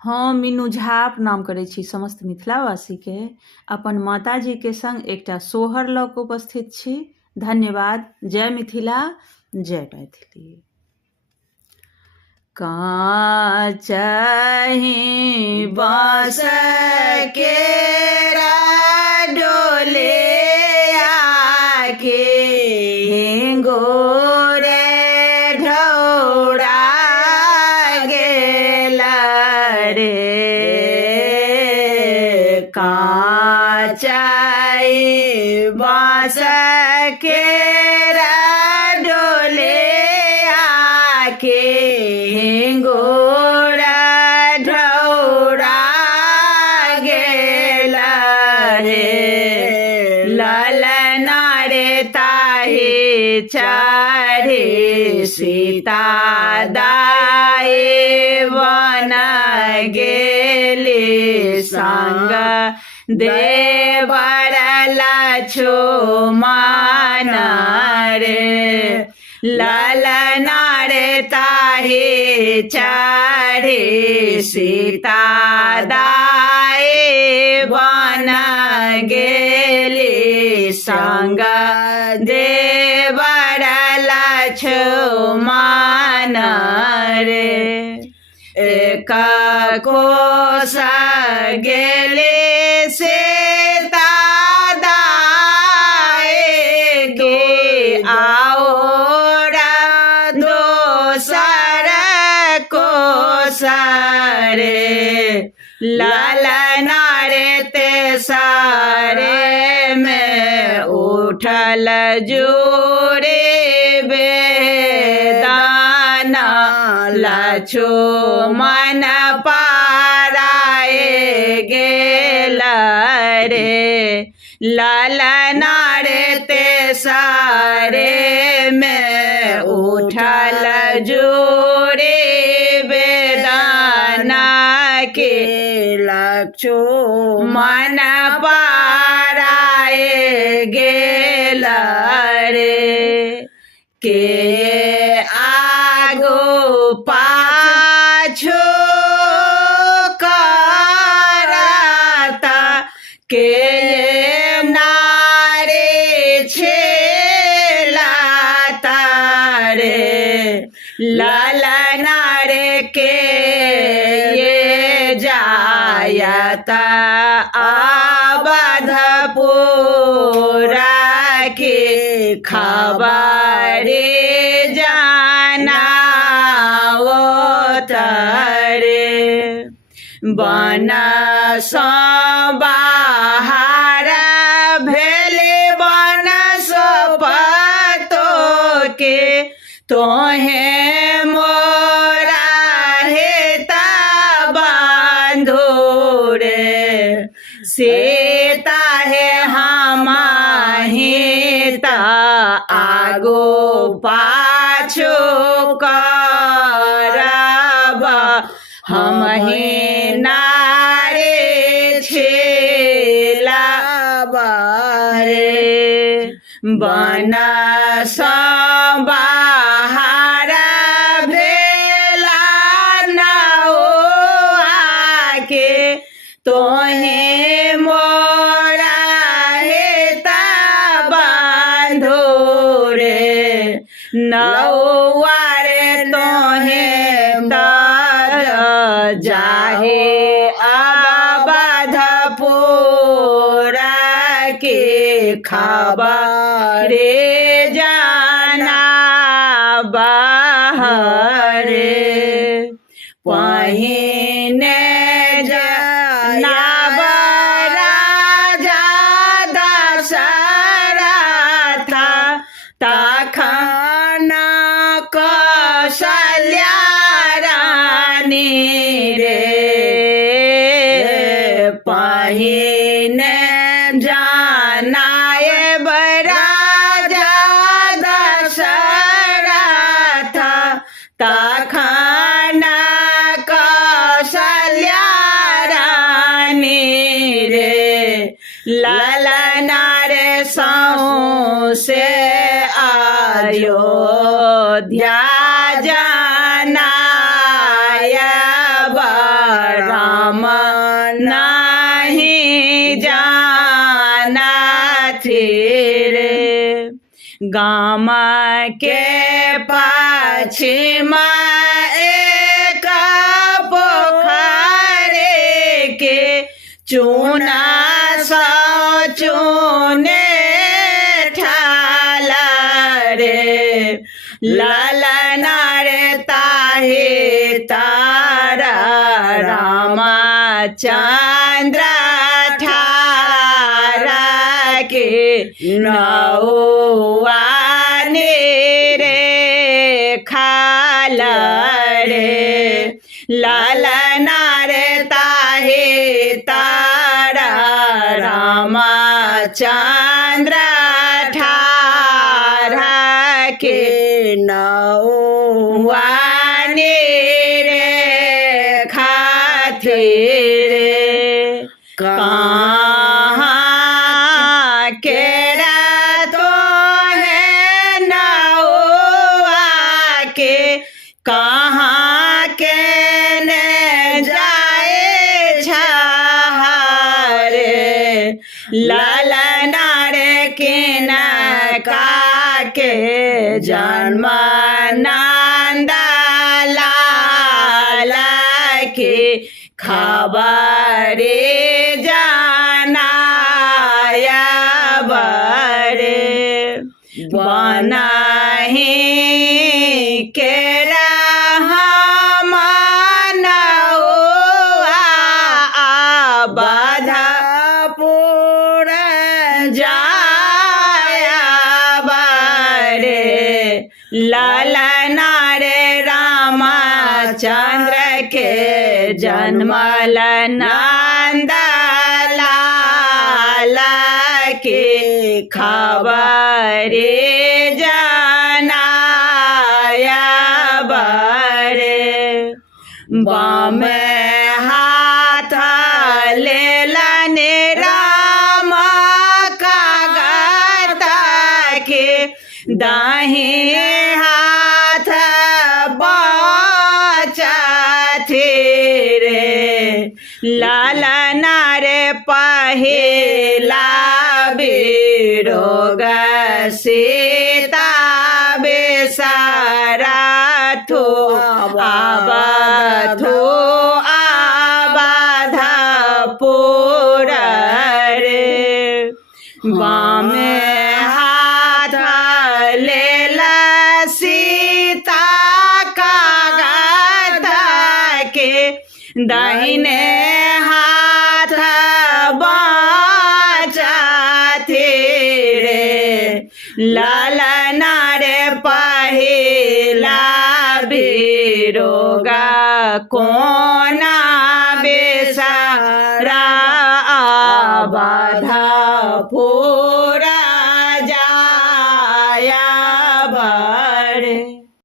हम मीनू झा प्रणाम करै छी समस्त मिथिलावासी के। अपन माताजी के संग एकटा सोहर लऽ कऽ उपस्थित छी। धन्यवाद। जय मिथिला, जय मैथिली। काचहि बाँस केरा डोले आके हिंगोरे ढौरा गेला रे। काचहि बाँस केरा डोले आके हिंगोरा ढौरा गेला रे। ललना रे ताहि चढ़ी सीता दाई बन गेली संग देवर लक्ष्मण रे। ललना रे ताहि चढ़ी सीता दाई बन गेली संग देवर लक्ष्मण रे। एक कोस गेली सीता दाई गे आओरा दोसर कोस रे। ललना रे तेसरे में उठल जोरे बेदाना लक्ष्मण पाराए गेला रे। ललना रे तेसरे में उठल जोरे बेदाना के लक्ष्मण पाराए गेला रे। के आगो पाछो करता के नारे छेलाता रे। ललना रे के ये जायता अवधपुरा के खबर जाना रे। बन सो बाहर भेले बन सो पतो के तोहे मोरा हेता बांधो रे। सीता है हमाहिता आगो पाछो करब हम ही नारे छेलाब रे। बन सो बाहर भेला नाओ आके तोहे मोरा हेता बांधो रे। नौवारे तोहे जाहे अवधपुरा के खबर जाना बहरे। पहिने जनाब राजा दशरथ तखन कौशल्या रानी रे। पहिने जानाय राजा दशरथ तखन कौशल्या रानी रे। ललना रे सौंसे अयोध्या जानाय बड़ा गाम के पश्चिम एक पोखरे के चूना सौ चूने ठाला रे ललना रे ताहे तारा रामचंद्र ठारा के नौवाने रे खाला रे ललना रे ताहे तारा रामचंद्र ठारा के नौवाने रे खातिर कहाँ केरा तो है नौआ के कहाँ के ने जाए छहारे ललना रे किना के जन्म नंदा लाला के खबरे जानाया बड़े बनाही केरा बाधा पूरा जाया बड़े ललना रे रामचंद्र के जन्मल नंदा लाला के खबरे जानाया बड़े बम हाथ लेलने राम कागत के दाहिने हाथ बचाथे रे ललना रे पहिला बिरोग सीता बेसारा थो आबाधा पूरा रे बामे हाथ लेला सीता कागत के दाहिने हाथ बचाथे रे ललना रे पहिला बिरोगा कोना बेसारा बाधा